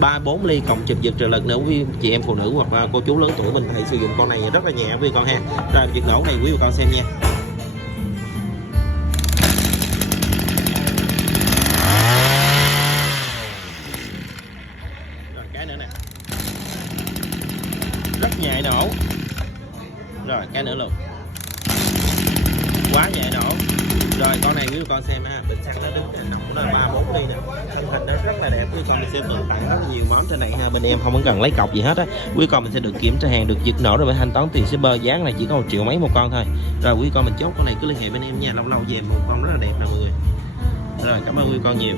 3-4 ly cộng chụp giật trợ lực nữa quý chị em phụ nữ hoặc là cô chú lớn tuổi mình có thể sử dụng con này rất là nhẹ quý con ha. Rồi giật nổ này quý con xem nha. Rồi cái nữa nè, rất nhẹ nổ. Rồi cái nữa luôn, quá nhẹ nổ. Rồi con này quý con xem ha, bình xăng nó đứng nòng của nó là 3-4 ly nè, thân hình nó rất là đẹp. Quý con mình sẽ tồn tại rất là nhiều món trên này ha, bên em không cần lấy cọc gì hết á. Quý con mình sẽ được kiểm tra hàng, được giật nổ rồi phải thanh toán tiền shipper, giá này chỉ có 1 triệu mấy một con thôi. Rồi quý con mình chốt con này cứ liên hệ bên em nha, lâu lâu về một con rất là đẹp nè mọi người. Rồi cảm ơn quý con nhiều.